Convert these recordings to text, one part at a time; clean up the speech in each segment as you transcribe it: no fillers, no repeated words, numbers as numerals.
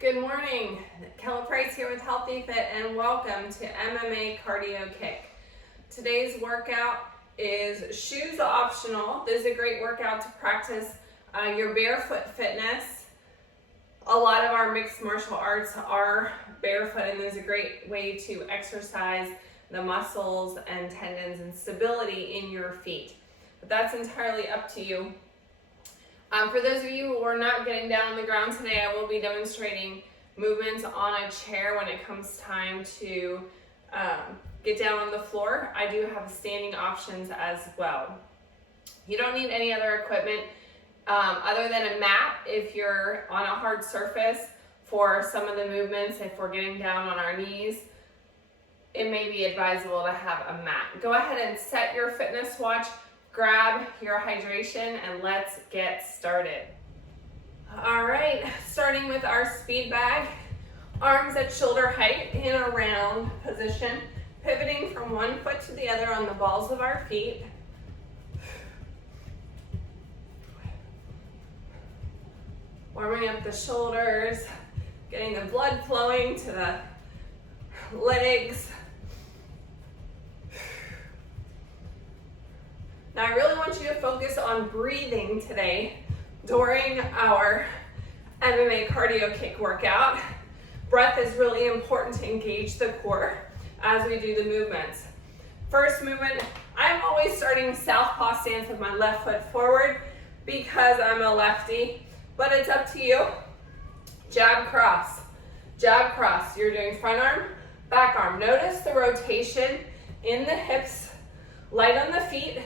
Good morning, Kelly Price here with Healthy Fit, and welcome to MMA CardioKick. Today's workout is shoes optional. This is a great workout to practice your barefoot fitness. A lot of our mixed martial arts are barefoot, and there's a great way to exercise the muscles and tendons and stability in your feet. But that's entirely up to you. For those of you who are not getting down on the ground today, I will be demonstrating movements on a chair when it comes time to get down on the floor. I do have standing options as well. You don't need any other equipment other than a mat if you're on a hard surface for some of the movements. If we're getting down on our knees, it may be advisable to have a mat. Go ahead and set your fitness watch. Grab your hydration and let's get started. All right, starting with our speed bag, arms at shoulder height in a round position, pivoting from one foot to the other on the balls of our feet. Warming up the shoulders, getting the blood flowing to the legs. Now I really want you to focus on breathing today during our MMA CardioKick workout. Breath is really important to engage the core as we do the movements. First movement, I'm always starting southpaw stance with my left foot forward because I'm a lefty, but it's up to you. Jab cross, jab cross. You're doing front arm, back arm. Notice the rotation in the hips, light on the feet.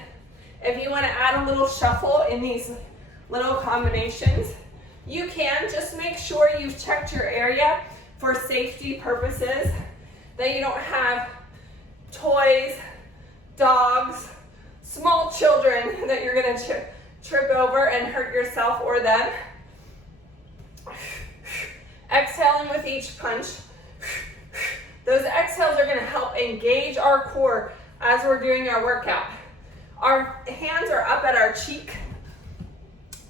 If you want to add a little shuffle in these little combinations, you can. Just make sure you've checked your area for safety purposes, that you don't have toys, dogs, small children that you're going to trip over and hurt yourself or them. Exhaling with each punch. Those exhales are going to help engage our core as we're doing our workout. Our hands are up at our cheek.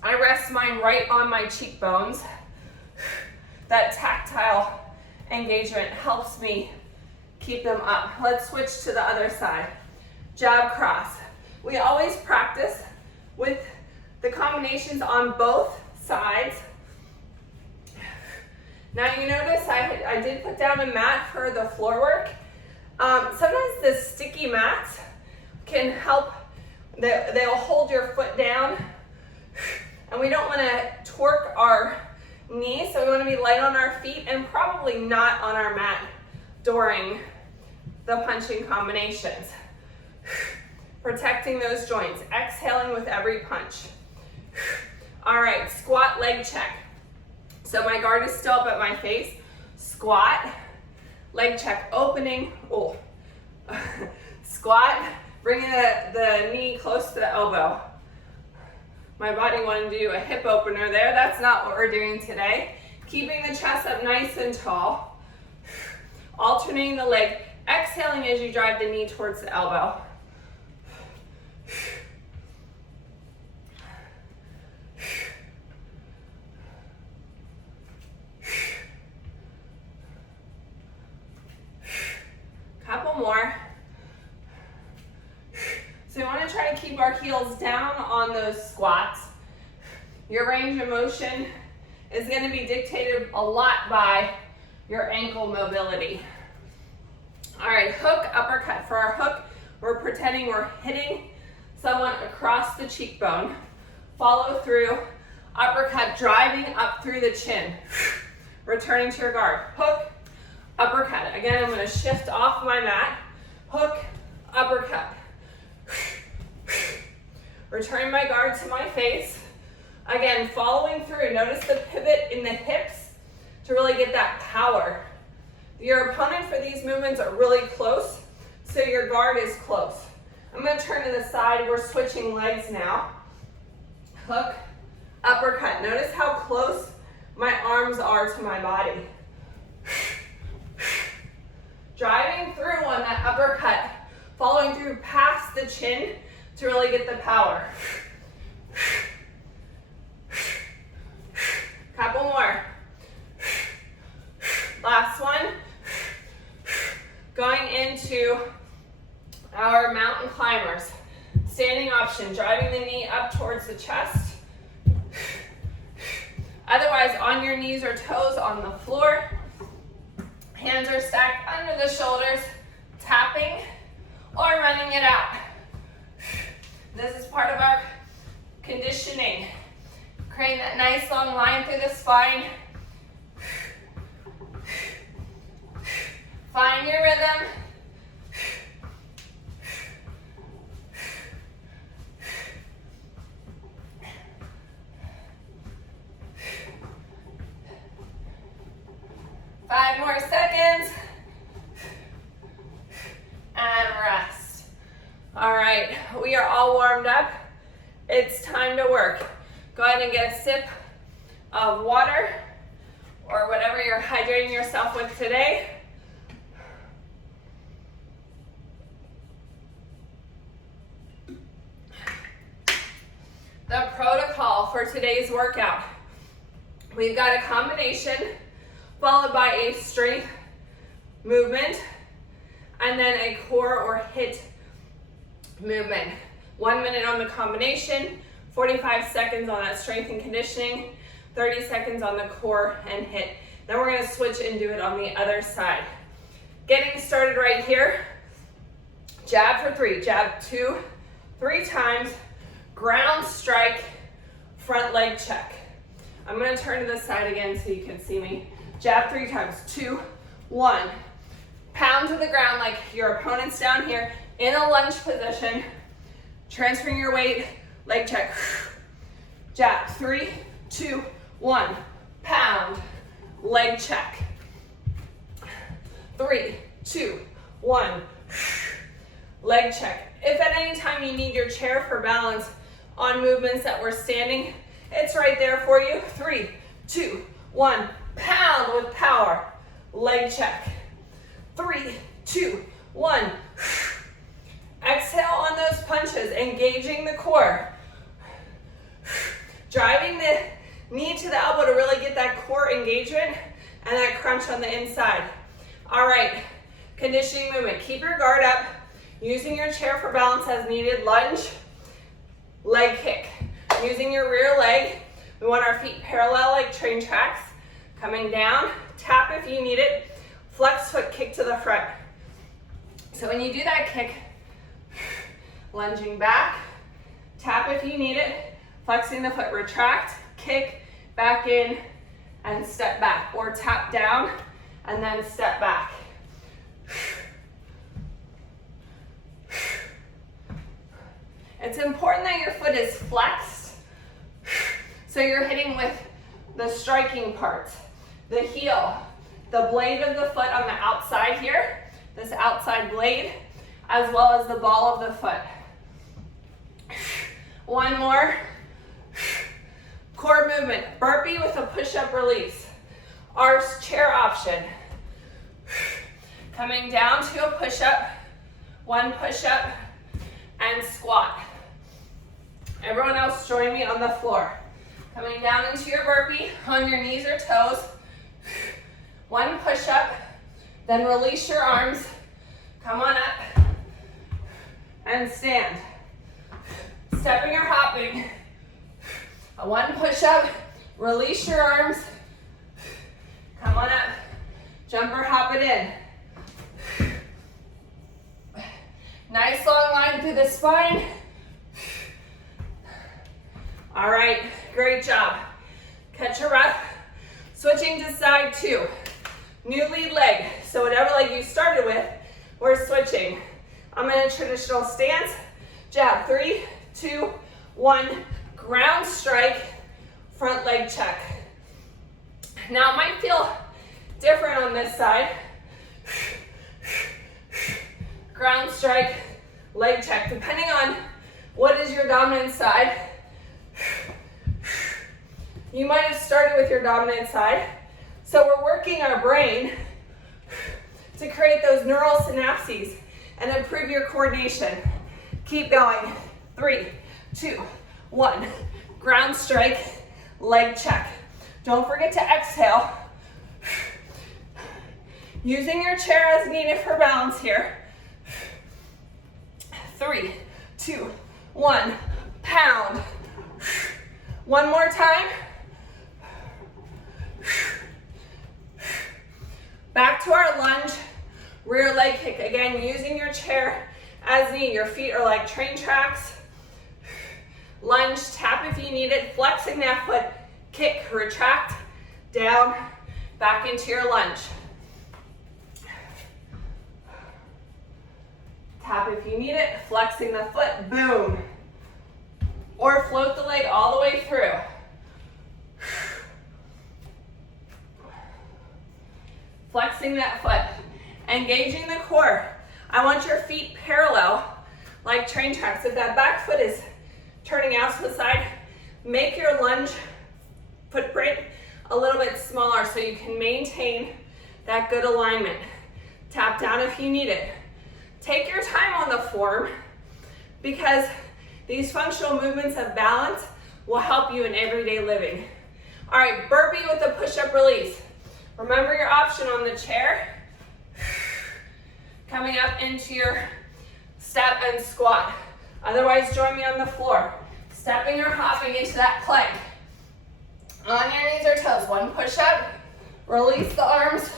I rest mine right on my cheekbones. That tactile engagement helps me keep them up. Let's switch to the other side. Jab cross. We always practice with the combinations on both sides. Now you notice I did put down a mat for the floor work. Sometimes the sticky mats can help. They'll hold your foot down, and we don't want to torque our knees, so we want to be light on our feet and probably not on our mat during the punching combinations. Protecting those joints, exhaling with every punch. All right, squat leg check. So my guard is still up at my face. Squat, leg check, opening, squat, bringing the knee close to the elbow. My body wanted to do a hip opener there. That's not what we're doing today. Keeping the chest up nice and tall. Alternating the leg. Exhaling as you drive the knee towards the elbow. Couple more. So you want to try to keep our heels down on those squats. Your range of motion is going to be dictated a lot by your ankle mobility. All right, hook, uppercut. For our hook, we're pretending we're hitting someone across the cheekbone. Follow through, uppercut, driving up through the chin. Returning to your guard. Hook, uppercut. Again, I'm going to shift off my mat. Hook, uppercut. Returning my guard to my face. Again, following through. Notice the pivot in the hips to really get that power. Your opponent for these movements are really close, so your guard is close. I'm going to turn to the side. We're switching legs now. Hook, uppercut. Notice how close my arms are to my body. Driving through on that uppercut, following through past the chin to really get the power. Couple more. into our mountain climbers. Standing option, driving the knee up towards the chest. Otherwise, on your knees or toes on the floor. Hands are stacked under the shoulders, tapping or running it out. This is part of our conditioning. Creating that nice long line through the spine. Find your rhythm. Five more seconds. And rest. All right, we are all warmed up. It's time to work. Go ahead and get a sip of water or whatever you're hydrating yourself with today. The protocol for today's workout. We've got a combination followed by a strength movement and then a core or HIIT movement. 1 minute on the combination, 45 seconds on that strength and conditioning, 30 seconds on the core and HIIT. Then we're gonna switch and do it on the other side. Getting started right here. Jab for 3, jab 2, 3 times, ground strike, front leg check. I'm gonna turn to the side again so you can see me. Jab 3 times, 2, 1. Pound to the ground like your opponent's down here in a lunge position. Transferring your weight, leg check. Jab, 3, 2, 1. Pound, leg check. 3, 2, 1. Leg check. If at any time you need your chair for balance on movements that we're standing, it's right there for you. 3, 2, 1. Pound with power. Leg check. 3, 2, 1. Exhale on those punches, engaging the core. Driving the knee to the elbow to really get that core engagement and that crunch on the inside. All right, conditioning movement. Keep your guard up, using your chair for balance as needed. Lunge, leg kick. Using your rear leg, we want our feet parallel like train tracks. Coming down, tap if you need it. Flex foot kick to the front. So when you do that kick, lunging back, tap if you need it, flexing the foot, retract, kick, back in, and step back. Or tap down, and then step back. It's important that your foot is flexed, so you're hitting with the striking part, the heel, the blade of the foot on the outside here, this outside blade, as well as the ball of the foot. One more. Core movement, burpee with a push-up release. Our chair option. Coming down to a push-up, one push-up, and squat. Everyone else join me on the floor. Coming down into your burpee on your knees or toes. One push-up, then release your arms. Come on up and stand. Stepping or hopping. One push-up, release your arms. Come on up, jump or hop it in. Nice long line through the spine. All right, great job. Catch your breath. Switching to side 2. New lead leg. So whatever leg you started with, we're switching. I'm in a traditional stance. Jab, 3, 2, 1. Ground strike, front leg check. Now it might feel different on this side. Ground strike, leg check. Depending on what is your dominant side, you might have started with your dominant side. So we're working our brain to create those neural synapses and improve your coordination. Keep going. 3, 2, 1. Ground strike, leg check. Don't forget to exhale. Using your chair as needed for balance here. 3, 2, 1, pound. One more time. Back to our lunge, rear leg kick. Again, using your chair as knee. Your feet are like train tracks. Lunge, tap if you need it, flexing that foot, kick, retract, down, back into your lunge. Tap if you need it, flexing the foot, boom. Or float the leg all the way through. Flexing that foot, engaging the core. I want your feet parallel like train tracks. If that back foot is turning out to the side, make your lunge footprint a little bit smaller so you can maintain that good alignment. Tap down if you need it. Take your time on the form because these functional movements of balance will help you in everyday living. All right, burpee with a push-up release. Remember your option on the chair. Coming up into your step and squat. Otherwise, join me on the floor. Stepping or hopping into that plank. On your knees or toes. One push-up. Release the arms.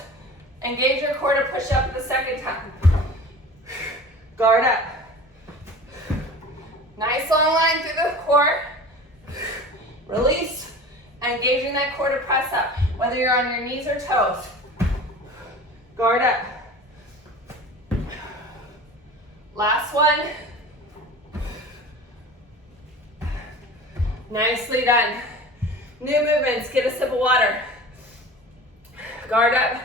Engage your core to push up the second time. Guard up. Nice long line through the core. Release. Engaging that core to press up, whether you're on your knees or toes. Guard up. Last one. Nicely done. New movements, get a sip of water. Guard up.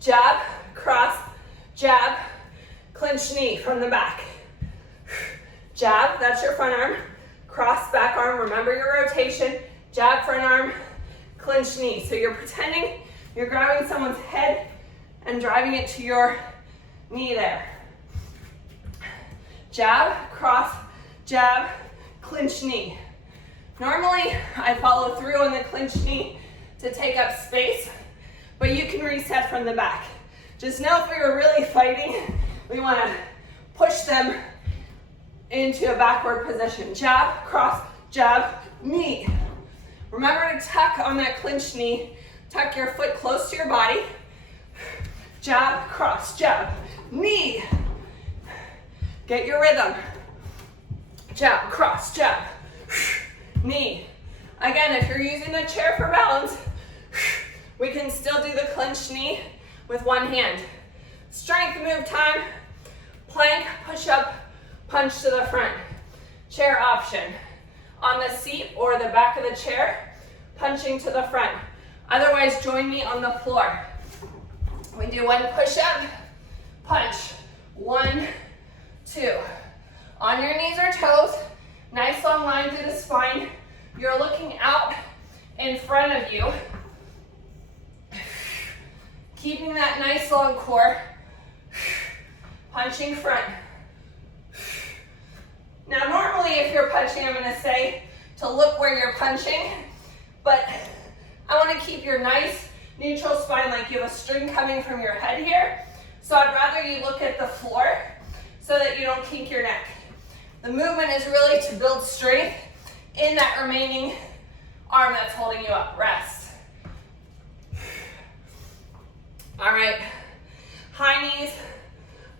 Jab, cross, jab, clinch knee from the back. Jab, that's your front arm. Cross back arm, remember your rotation. Jab, front arm, clinch knee. So you're pretending you're grabbing someone's head and driving it to your knee there. Jab, cross, jab, clinch knee. Normally, I follow through on the clinch knee to take up space, but you can reset from the back. Just know if we were really fighting, we want to push them into a backward position. Jab, cross, jab, knee. Remember to tuck on that clinch knee. Tuck your foot close to your body. Jab, cross, jab, knee. Get your rhythm. Jab, cross, jab, knee. Again, if you're using the chair for balance, we can still do the clinch knee with one hand. Strength move time. Plank, push up, punch to the front. Chair option. On the seat or the back of the chair, punching to the front. Otherwise, join me on the floor. We do one push-up, punch. 1, 2. On your knees or toes, nice long line through the spine. You're looking out in front of you. Keeping that nice long core. Punching front. Now normally if you're punching, I'm gonna say to look where you're punching, but I wanna keep your nice neutral spine like you have a string coming from your head here. So I'd rather you look at the floor so that you don't kink your neck. The movement is really to build strength in that remaining arm that's holding you up. Rest. All right, high knees,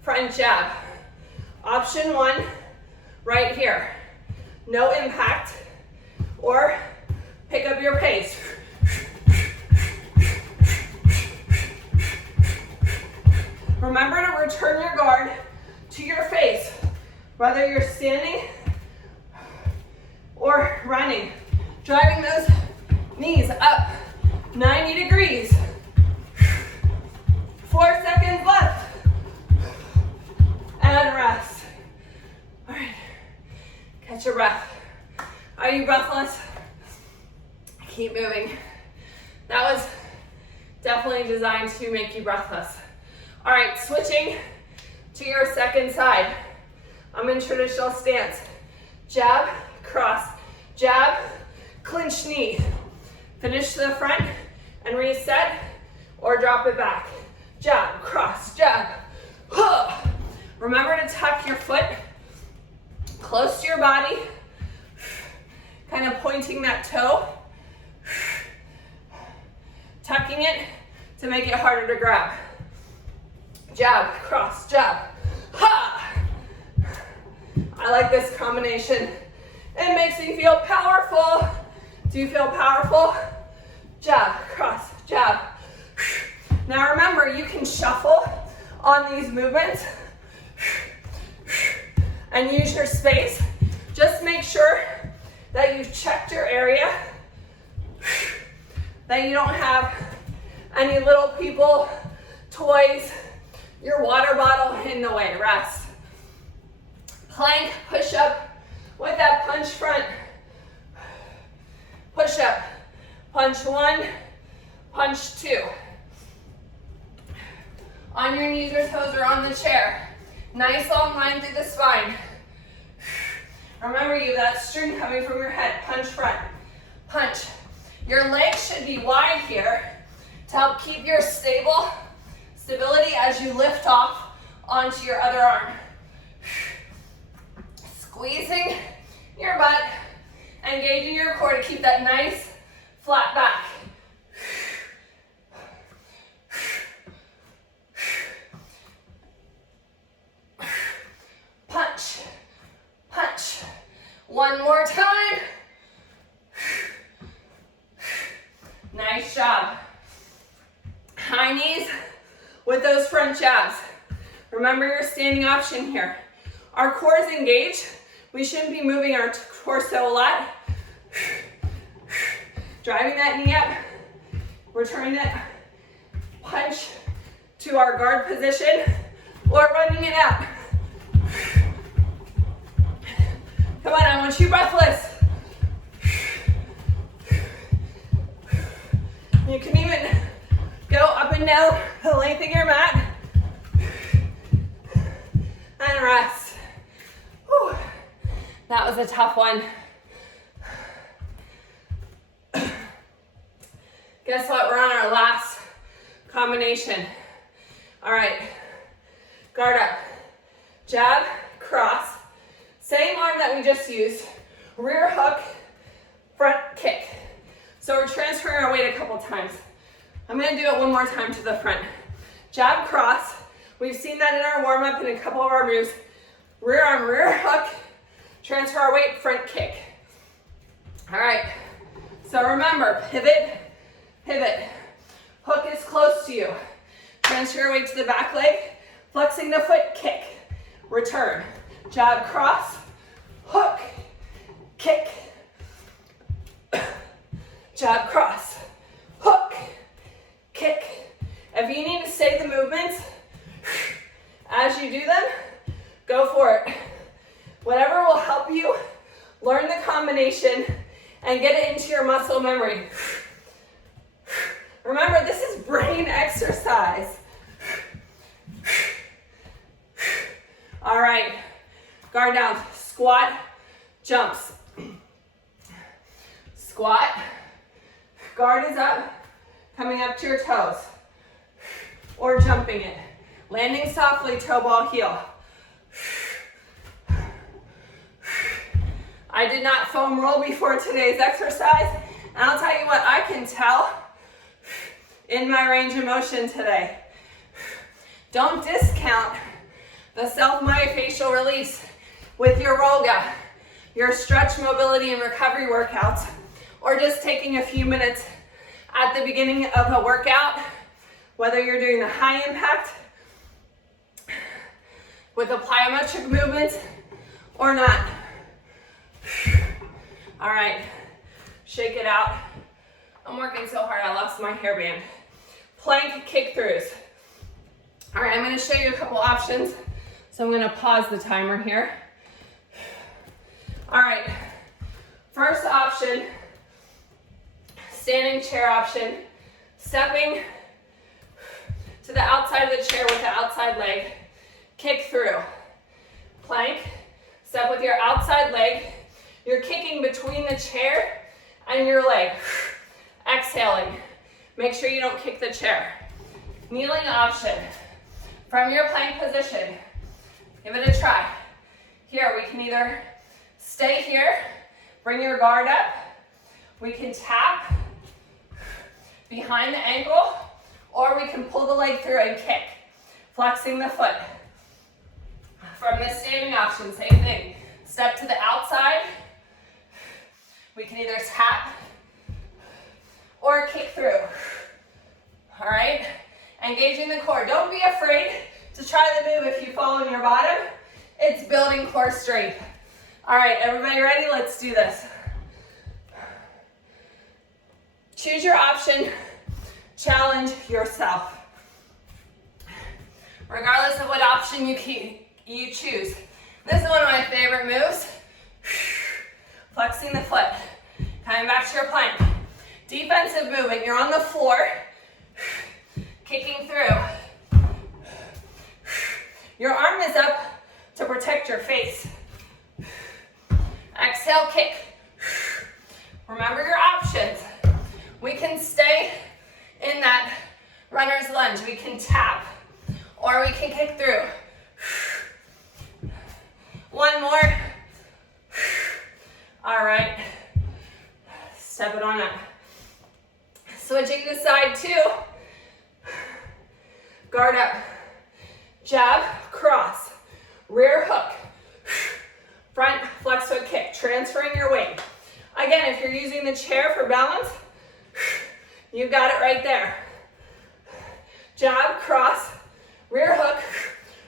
front jab. Option 1, right here. No impact, or pick up your pace. Remember to return your guard to your face, whether you're standing or running. Driving those knees up 90 degrees. 4 seconds left. And rest. All right, catch your breath. Are you breathless? Keep moving. That was definitely designed to make you breathless. All right, switching to your second side. I'm in traditional stance. Jab, cross, jab, clinch knee. Finish to the front and reset, or drop it back. Jab, cross, jab. Remember to tuck your foot close to your body, kind of pointing that toe, tucking it to make it harder to grab. Jab, cross, jab, ha! I like this combination. It makes me feel powerful. Do you feel powerful? Jab, cross, jab. Now remember, you can shuffle on these movements and use your space. Just make sure that you've checked your area, that you don't have any little people, toys, your water bottle in the way. Rest. Plank, push up with that punch front. Push up. Punch one, punch two. On your knees or toes or on the chair. Nice long line through the spine. Remember, you have that string coming from your head. Punch front. Punch. Your legs should be wide here to help keep your stability as you lift off onto your other arm. Squeezing your butt, engaging your core to keep that nice flat back. Punch, punch. One more time. Nice job. High knees with those front jabs. Remember your standing option here. Our core is engaged. We shouldn't be moving our torso a lot. Driving that knee up. Returning that punch to our guard position or running it out. Come on, I want you breathless. You can even go up and down the length of your mat. And rest. Whew. That was a tough one. Guess what? We're on our last combination. All right. Guard up. Jab, cross. Same arm that we just used. Rear hook, front kick. So we're transferring our weight a couple times. I'm going to do it one more time to the front. Jab, cross. We've seen that in our warm-up in a couple of our moves. Rear arm, rear hook. Transfer our weight, front kick. All right. So remember, pivot, pivot. Hook is close to you. Transfer your weight to the back leg. Flexing the foot, kick. Return. Jab, cross. Hook. Kick. Jab, cross. Hook. Kick. If you need to say the movements as you do them, go for it. Whatever will help you learn the combination and get it into your muscle memory. Remember, this is brain exercise. All right, guard down, squat, jumps. Squat, guard is up, coming up to your toes, or jumping it. Landing softly, toe ball, heel. I did not foam roll before today's exercise, and I'll tell you what, I can tell in my range of motion today. Don't discount the self-myofascial release with your yoga, your stretch, mobility, and recovery workouts, or just taking a few minutes at the beginning of a workout, whether you're doing the high impact with the plyometric movements or not. All right, shake it out. I'm working so hard, I lost my hairband. Plank kick-throughs. All right, I'm gonna show you a couple options. So I'm gonna pause the timer here. All right, first option, standing chair option, stepping to the outside of the chair with the outside leg, kick through. Plank, step with your outside leg. You're kicking between the chair and your leg. Exhaling. Make sure you don't kick the chair. Kneeling option. From your plank position, give it a try. Here we can either Stay here. Bring your guard up. We can tap behind the ankle, or we can pull the leg through and kick, flexing the foot. From this standing option, same thing. Step to the outside. We can either tap or kick through. All right? Engaging the core. Don't be afraid to try the move if you fall on your bottom. It's building core strength. All right, everybody ready? Let's do this. Choose your option. Challenge yourself. Regardless of what option you choose. This is one of my favorite moves. Flexing the foot. Coming back to your plank. Defensive movement. You're on the floor. Kicking through. Your arm is up to protect your face. Exhale, kick. Remember your options. We can stay in that runner's lunge. We can tap, or we can kick through. One more. All right. Step it on up. Switching to side two. Guard up. Jab, cross. Rear hook. Front flex foot kick. Transferring your weight. Again, if you're using the chair for balance, you've got it right there. Jab, cross, rear hook,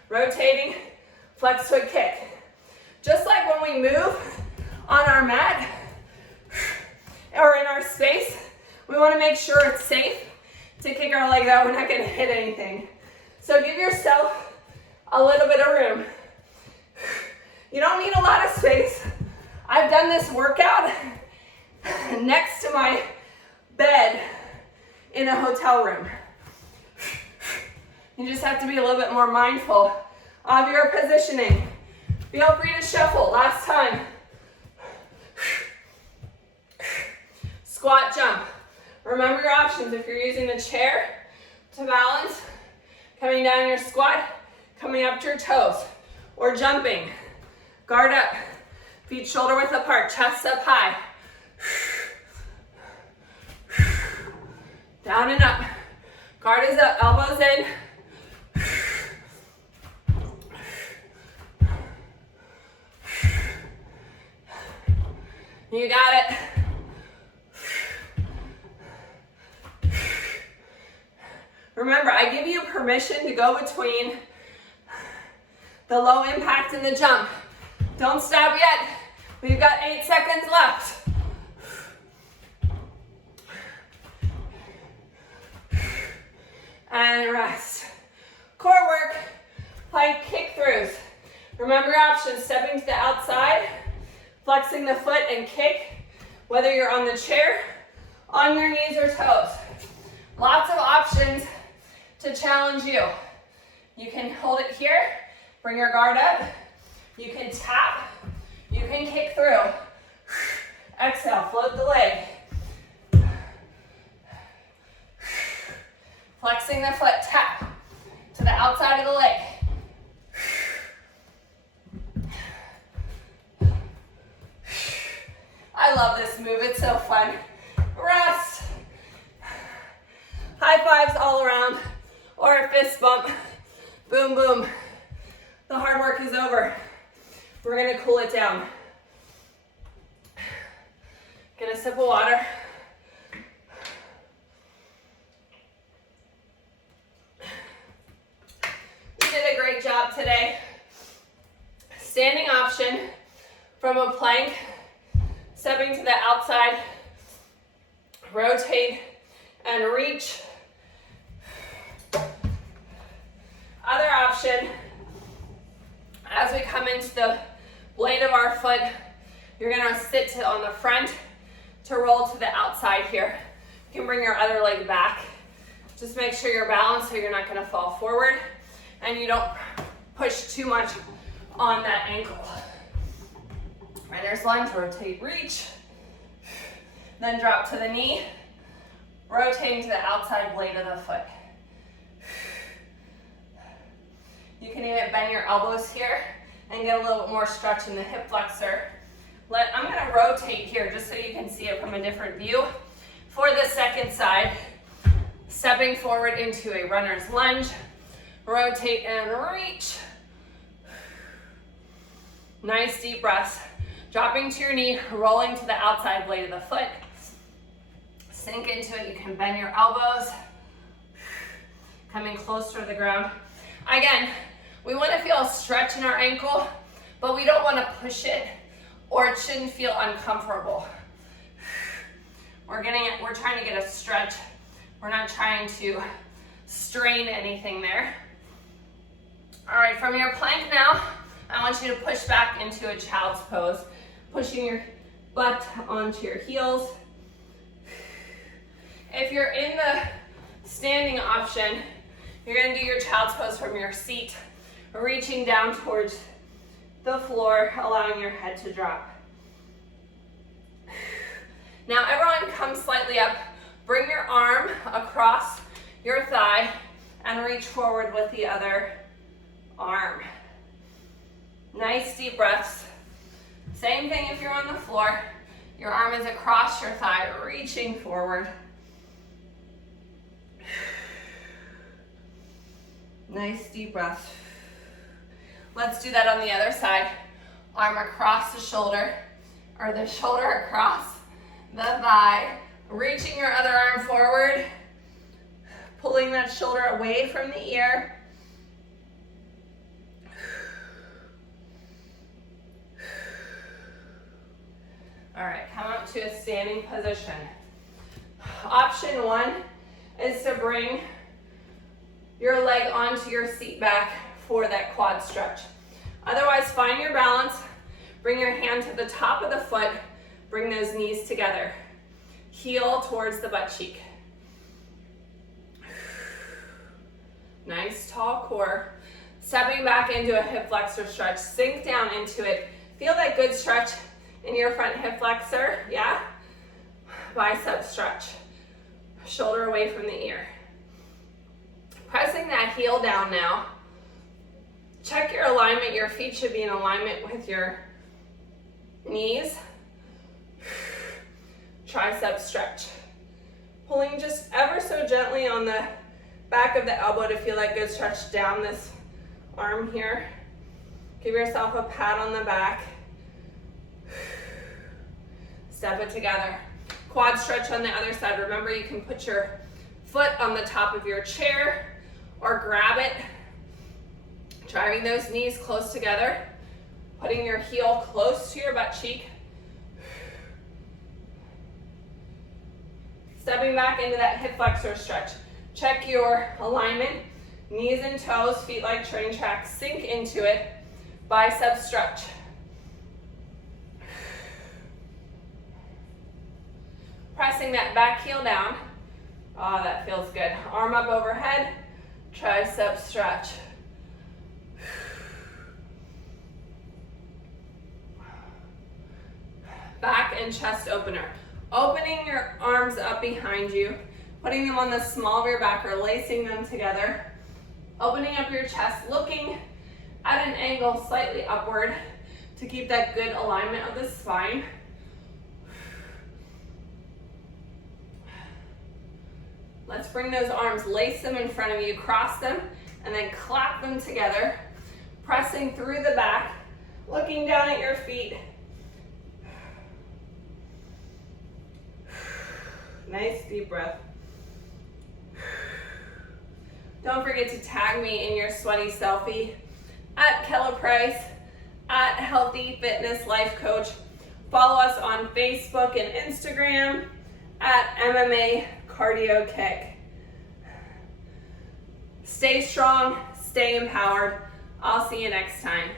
rotating, flex foot kick. Just like when we move on our mat or in our space, we want to make sure it's safe to kick our leg out. We're not going to hit anything. So give yourself a little bit of room. You don't need a lot of space. I've done this workout next to my bed in a hotel room. You just have to be a little bit more mindful of your positioning. Feel free to shuffle. Last time. Squat jump. Remember your options. If you're using the chair to balance, coming down your squat, coming up to your toes, or jumping. Guard up. Feet shoulder width apart. Chest up high. Down and up. Guard is up. Elbows in. You got it. Remember, I give you permission to go between the low impact and the jump. Don't stop yet. We've got 8 seconds left. And rest. Core work, plank kick throughs. Remember your options, stepping to the outside, flexing the foot and kick, whether you're on the chair, on your knees or toes. Lots of options to challenge you. You can hold it here, bring your guard up, you can tap, you can kick through. Exhale, float the leg. Flexing the foot, tap to the outside of the leg. I love this move, it's so fun. Rest. High fives all around, or a fist bump. Boom, boom. The hard work is over. We're gonna cool it down. Get a sip of water. You did a great job today. Standing option from a plank, stepping to the outside, rotate and reach. Other option, as we come into the blade of our foot, you're gonna sit on the front to roll to the outside here. You can bring your other leg back. Just make sure you're balanced so you're not gonna fall forward and you don't push too much on that ankle. Runner's lunge, rotate, reach. Then drop to the knee, rotating to the outside blade of the foot. You can even bend your elbows here and get a little bit more stretch in the hip flexor I'm gonna rotate here just so you can see it from a different view. For the second side, stepping forward into a runner's lunge, rotate and reach. Nice deep breaths. Dropping to your knee, rolling to the outside blade of the foot. Sink into it. You can bend your elbows. Coming closer to the ground. Again, we want to feel a stretch in our ankle, but we don't want to push it or it shouldn't feel uncomfortable. We're trying to get a stretch. We're not trying to strain anything there. All right, from your plank now, I want you to push back into a child's pose, pushing your butt onto your heels. If you're in the standing option, you're gonna do your child's pose from your seat, reaching down towards the floor, allowing your head to drop. Now everyone come slightly up. Bring your arm across your thigh and reach forward with the other arm. Nice deep breaths. Same thing if you're on the floor. Your arm is across your thigh, reaching forward. Nice deep breaths. Let's do that on the other side. Arm across the shoulder, or the shoulder across the thigh. Reaching your other arm forward, pulling that shoulder away from the ear. All right, come up to a standing position. Option one is to bring your leg onto your seat back for that quad stretch. Otherwise, find your balance, bring your hand to the top of the foot, bring those knees together. Heel towards the butt cheek. Nice tall core. Stepping back into a hip flexor stretch. Sink down into it. Feel that good stretch in your front hip flexor, yeah? Bicep stretch. Shoulder away from the ear. Pressing that heel down now. Check your alignment. Your feet should be in alignment with your knees. Tricep stretch. Pulling just ever so gently on the back of the elbow to feel that good stretch down this arm here. Give yourself a pat on the back. Step it together. Quad stretch on the other side. Remember, you can put your foot on the top of your chair or grab it. Driving those knees close together. Putting your heel close to your butt cheek. Stepping back into that hip flexor stretch. Check your alignment. Knees and toes, feet like train tracks. Sink into it. Bicep stretch. Pressing that back heel down. Oh, that feels good. Arm up overhead. Tricep stretch. Back and chest opener. Opening your arms up behind you, putting them on the small of your back or lacing them together. Opening up your chest, looking at an angle slightly upward to keep that good alignment of the spine. Let's bring those arms, lace them in front of you, cross them, and then clap them together. Pressing through the back, looking down at your feet. Nice deep breath. Don't forget to tag me in your sweaty selfie at Kella Price, at Healthy Fitness Life Coach. Follow us on Facebook and Instagram at MMA CardioKick. Stay strong, stay empowered. I'll see you next time.